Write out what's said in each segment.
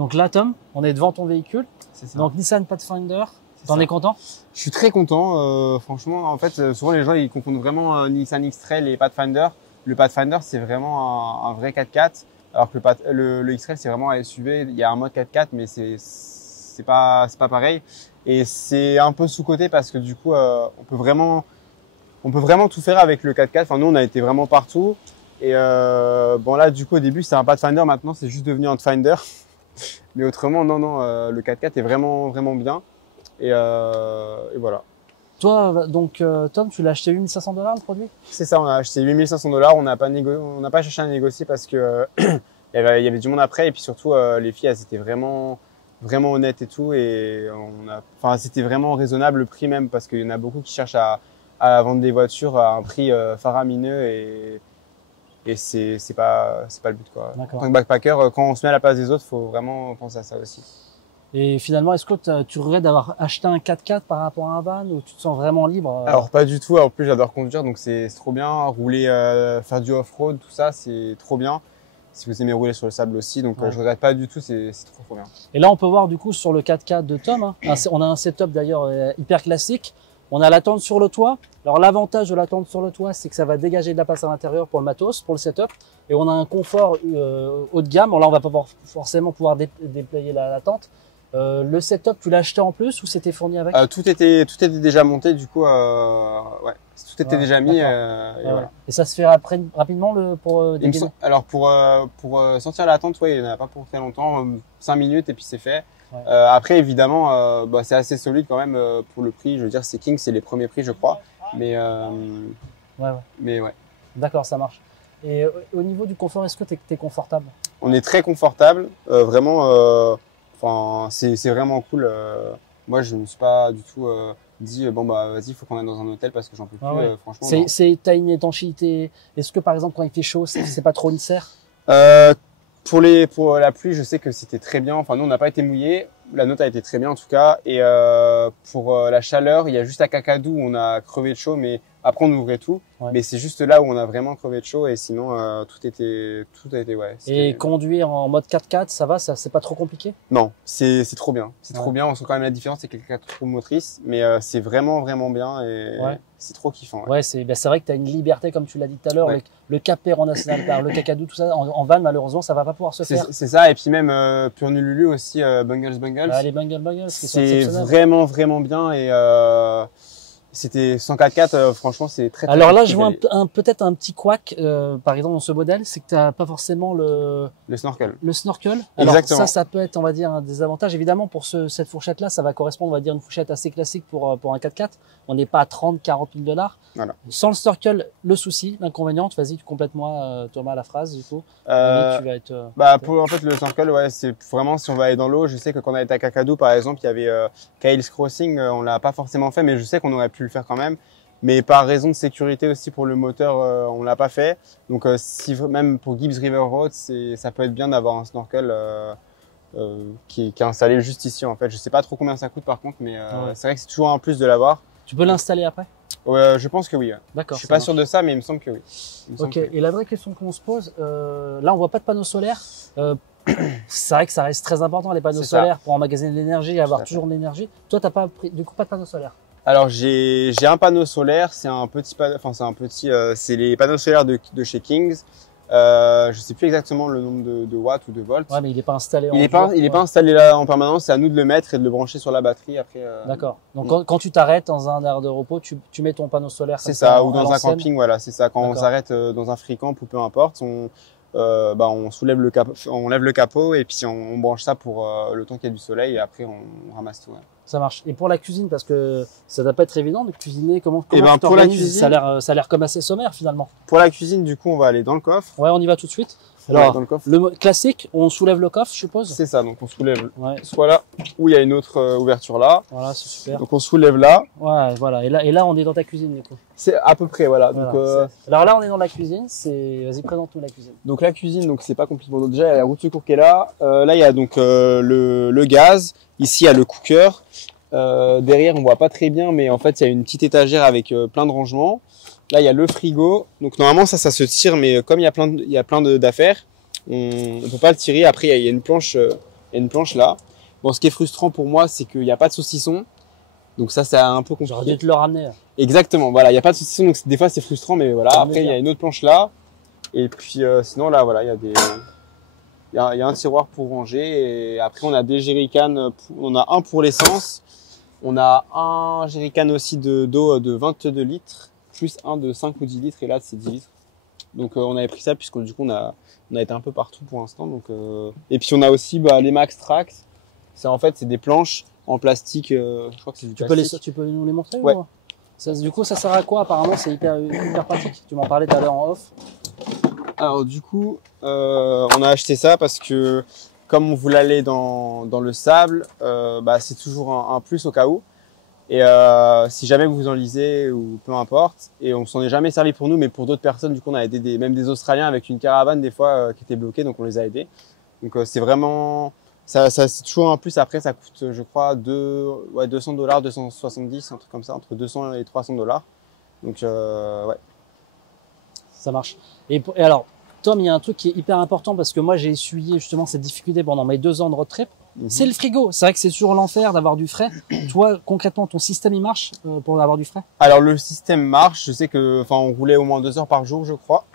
Donc là, Tom, on est devant ton véhicule. C'est ça. Donc Nissan Pathfinder. T'en es content? Je suis très content. Franchement, en fait, souvent les gens ils confondent vraiment Nissan X-Trail et Pathfinder. Le Pathfinder, c'est vraiment un vrai 4x4, alors que le X-Trail, c'est vraiment un SUV. Il y a un mode 4x4, mais c'est pas pareil. Et c'est un peu sous-coté parce que du coup, on peut vraiment tout faire avec le 4x4. Enfin, nous, on a été vraiment partout. Et bon là, du coup, au début, c'était un Pathfinder. Maintenant, c'est juste devenu un Finder. Mais autrement, non, le 4x4 est vraiment bien. Et voilà. Toi, donc Tom, tu l'as acheté 8 500 $ le produit? C'est ça, on a acheté 8 500 $. On n'a pas cherché à négocier parce que il y avait du monde après. Et puis surtout, les filles, elles étaient vraiment honnêtes et tout. Et c'était vraiment raisonnable le prix même parce qu'il y en a beaucoup qui cherchent à vendre des voitures à un prix faramineux et c'est pas le but, quoi. En tant que backpacker, quand on se met à la place des autres, faut vraiment penser à ça aussi. Et finalement, est-ce que tu regrettes d'avoir acheté un 4x4 par rapport à un van ou tu te sens vraiment libre? Alors pas du tout. En plus, j'adore conduire, donc c'est trop bien. Rouler, faire du off-road, tout ça, c'est trop bien. Si vous aimez rouler sur le sable aussi, donc je regrette pas du tout. C'est trop bien. Et là, on peut voir du coup sur le 4x4 de Tom, hein, on a un setup d'ailleurs hyper classique. On a la tente sur le toit. Alors l'avantage de la tente sur le toit, c'est que ça va dégager de la place à l'intérieur pour le matos, pour le setup. Et on a un confort haut de gamme. Alors là, on va pas forcément pouvoir déployer la tente. Le setup, tu l'as acheté en plus ou c'était fourni avec? Tout était déjà monté, du coup, ouais, tout était déjà mis. Voilà. Et ça se fait rapidement pour dégainer? Alors pour sortir la tente, ouais, il n'y en a pas pour très longtemps, 5 minutes et puis c'est fait. Ouais. Après, évidemment, c'est assez solide quand même pour le prix. Je veux dire, c'est King, c'est les premiers prix, je crois. Mais mais ouais. D'accord, ça marche. Et au niveau du confort, est-ce que t'es confortable? On est très confortable, vraiment. Enfin, c'est vraiment cool. Moi, je me suis pas du tout dit bon bah vas-y, faut qu'on aille dans un hôtel parce que j'en peux plus. Franchement. T'as une étanchéité. Est-ce que par exemple quand il fait chaud, c'est pas trop une serre? Pour la pluie, je sais que c'était très bien. Enfin, nous, on n'a pas été mouillés. La note a été très bien en tout cas. Et pour la chaleur, il y a juste à Kakadou où on a crevé de chaud, mais après on ouvrait tout. Ouais. Mais c'est juste là où on a vraiment crevé de chaud et sinon tout a été ouais. Et conduire en mode 4x4, ça va, c'est pas trop compliqué? Non, c'est trop bien. C'est trop bien. On sent quand même la différence avec les 4 roues motrices, mais c'est vraiment bien et c'est trop kiffant. Ouais, c'est vrai que tu as une liberté comme tu l'as dit tout à l'heure. Ouais. Le Cap Perron National Park, le Kakadou, tout ça en van malheureusement ça va pas pouvoir se faire. C'est ça et puis même Purnululu aussi Bungles. Les Bungles, c'est vraiment bien et c'était 104.4, franchement, c'est très Alors là, je vois peut-être un petit couac, par exemple, dans ce modèle, c'est que tu n'as pas forcément le snorkel. Le snorkel. Alors exactement. ça peut être, on va dire, un désavantage. Évidemment, pour cette fourchette-là, ça va correspondre, on va dire, une fourchette assez classique pour un 4x4. On n'est pas à 30-40 000 $. Voilà. Sans le snorkel, le souci, l'inconvénient, vas-y, complète-moi, Thomas, la phrase, du coup. Tu vas être, en fait, le snorkel, ouais, c'est vraiment si on va aller dans l'eau. Je sais que quand on a été à Kakadou, par exemple, il y avait Kale's Crossing, on l'a pas forcément fait, mais je sais qu'on aurait pu le faire quand même. Mais par raison de sécurité aussi pour le moteur, on l'a pas fait. Donc si même pour Gibbs River Road, ça peut être bien d'avoir un snorkel qui est installé juste ici en fait. Je sais pas trop combien ça coûte par contre, mais c'est vrai que c'est toujours un plus de l'avoir. Tu peux l'installer après? Je pense que oui. D'accord. Je suis pas sûr de ça, mais il me semble que oui. Ok. Et la vraie question qu'on se pose, là on voit pas de panneaux solaires. C'est vrai que ça reste très important les panneaux solaires pour emmagasiner de l'énergie et avoir toujours de l'énergie. Toi, t'as pas du coup pas de panneaux solaires? Alors j'ai un panneau solaire, c'est les panneaux solaires de chez Kings. Je sais plus exactement le nombre de watts ou de volts. Ouais, mais il est pas installé. Il est pas installé là en permanence. C'est à nous de le mettre et de le brancher sur la batterie après. D'accord. Donc quand tu t'arrêtes dans un aire de repos, tu mets ton panneau solaire. C'est ça, ou dans un camping, voilà, c'est ça. Quand on s'arrête dans un free camp ou peu importe, on soulève on lève le capot et puis on branche ça pour le temps qu'il y a du soleil et après on ramasse tout. Ouais. Ça marche. Et pour la cuisine, parce que ça doit pas être évident de cuisiner, comment tu t'organises? Ça a l'air comme assez sommaire finalement. Pour la cuisine, du coup, on va aller dans le coffre. Ouais, on y va tout de suite. Alors, le classique, on soulève le coffre, je suppose. C'est ça, donc on soulève soit là, où il y a une autre ouverture là. Voilà, c'est super. Donc on soulève là. Ouais, voilà. Et là, on est dans ta cuisine, du coup. C'est à peu près, voilà. Donc, alors là, on est dans la cuisine. Vas-y, présente-nous la cuisine. Donc la cuisine, donc c'est pas compliqué. Donc déjà, il y a la roue de secours qui est là. Là, il y a donc le gaz. Ici, il y a le cooker. Derrière, on voit pas très bien, mais en fait, il y a une petite étagère avec plein de rangements. Là, il y a le frigo. Donc normalement, ça se tire, mais comme il y a plein d'affaires, on peut pas le tirer. Après, il y a une planche et une planche là. Bon, ce qui est frustrant pour moi, c'est qu'il n'y a pas de saucisson. Donc ça, c'est un peu J'aurais compliqué. dû te le ramener. Exactement, voilà, il n'y a pas de saucisson, donc des fois c'est frustrant, mais voilà. Après, il y a une autre planche là. Et puis sinon, là, voilà, il y a des... Il y a un tiroir pour ranger. Et après, on a des jerrycans. On a un pour l'essence. On a un jerrycan aussi d'eau de 22 litres. Plus un de 5 ou 10 litres. Et là, c'est 10 litres. Donc, on avait pris ça puisque du coup, on a été un peu partout pour l'instant. Donc, et puis, on a aussi les Max Trax. C'est des planches en plastique. Je crois que c'est du plastique. Tu peux nous les montrer Ouais. ou... Du coup, ça sert à quoi? Apparemment, c'est hyper pratique. Tu m'en parlais tout à l'heure en off. Alors du coup, on a acheté ça parce que comme on voulait aller dans le sable, c'est toujours un plus au cas où. Et si jamais vous en lisez ou peu importe, et on s'en est jamais servi pour nous, mais pour d'autres personnes, du coup on a aidé même des Australiens avec une caravane des fois qui était bloquée, donc on les a aidés. Donc c'est vraiment ça c'est toujours un plus. Après ça coûte je crois $200, 270, un truc comme ça, entre 200 et $300. Donc ouais. Ça marche. Et alors, Tom, il y a un truc qui est hyper important parce que moi, j'ai essuyé justement cette difficulté pendant mes 2 ans de road trip. C'est le frigo. C'est vrai que c'est toujours l'enfer d'avoir du frais. Toi, concrètement, ton système, il marche pour avoir du frais? Alors, le système marche. Je sais que, on roulait au moins 2 heures par jour, je crois.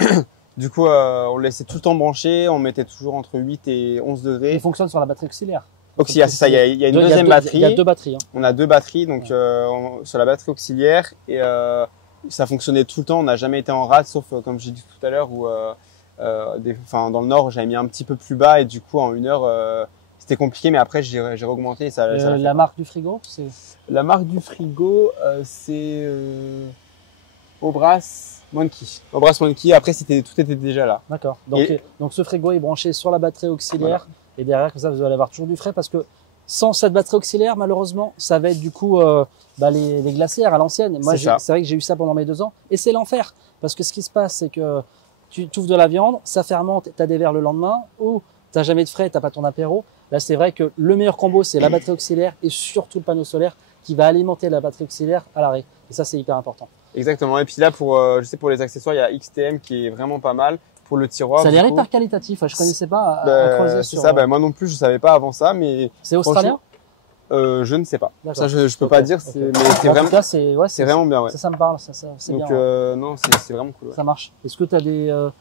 Du coup, on le laissait tout le temps branché. On mettait toujours entre 8 et 11 degrés. Il fonctionne sur la batterie auxiliaire. Auxiliaire, c'est ça. Il y a une deuxième batterie. Il y a 2 batteries. Hein. On a 2 batteries, donc sur la batterie auxiliaire. Et ça fonctionnait tout le temps. On n'a jamais été en rade, sauf comme j'ai dit tout à l'heure, où dans le nord, j'avais mis un petit peu plus bas et du coup, en 1 heure, c'était compliqué. Mais après, j'ai augmenté. La marque du frigo, c'est la marque du frigo, c'est Obras Monkey. Obras Monkey. Après, tout était déjà là. D'accord. Donc ce frigo est branché sur la batterie auxiliaire. Voilà. Et derrière, comme ça, vous allez avoir toujours du frais parce que sans cette batterie auxiliaire, malheureusement, ça va être du coup les glacières à l'ancienne. Moi, c'est vrai que j'ai eu ça pendant mes 2 ans et c'est l'enfer parce que ce qui se passe, c'est que tu ouvres de la viande, ça fermente, tu as des verres le lendemain ou tu n'as jamais de frais, tu n'as pas ton apéro. Là, c'est vrai que le meilleur combo, c'est la batterie auxiliaire et surtout le panneau solaire qui va alimenter la batterie auxiliaire à l'arrêt. Et ça, c'est hyper important. Exactement. Et puis là, je sais pour les accessoires, il y a XTM qui est vraiment pas mal. Pour le tiroir. Ça a l'air hyper qualitatif. Je connaissais pas à creuser sur. C'est ça. Moi non plus, je savais pas avant ça, mais. C'est australien? Je ne sais pas. Ça, je peux pas dire. Mais c'est vraiment. En tout cas, c'est vraiment bien. Ouais. Ça me parle. C'est bien. Donc non, c'est vraiment cool. Ouais. Ça marche. Est-ce que tu as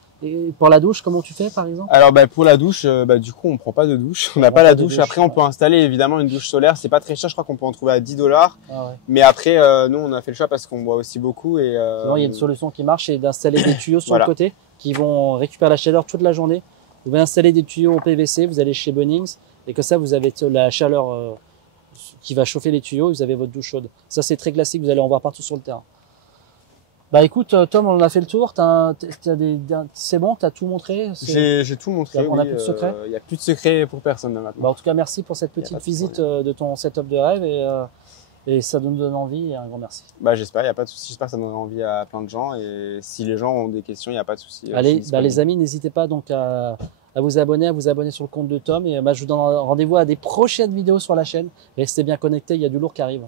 pour la douche, comment tu fais par exemple? Alors pour la douche, du coup on prend pas de douche. On n'a pas la douche. Après on peut installer évidemment une douche solaire. C'est pas très cher. Je crois qu'on peut en trouver à $10. Ah ouais. Mais après nous on a fait le choix parce qu'on boit aussi beaucoup et. Sinon il y a une solution qui marche, c'est d'installer des tuyaux sur le côté qui vont récupérer la chaleur toute la journée. Vous pouvez installer des tuyaux en PVC. Vous allez chez Bunnings et que ça vous avez la chaleur qui va chauffer les tuyaux. Vous avez votre douche chaude. Ça c'est très classique. Vous allez en voir partout sur le terrain. Bah écoute, Tom, on a fait le tour. C'est bon, t'as tout montré. J'ai tout montré. On n'a plus de secret. Il y a plus de secret pour personne là, maintenant. Bah en tout cas, merci pour cette petite visite de ton setup de rêve et ça nous donne envie. Et un grand merci. Bah j'espère, il y a pas de souci. J'espère que ça donnera envie à plein de gens et si les gens ont des questions, il y a pas de souci. Allez, les amis, n'hésitez pas donc à vous abonner sur le compte de Tom et je vous donne rendez-vous à des prochaines vidéos sur la chaîne. Restez bien connectés, il y a du lourd qui arrive.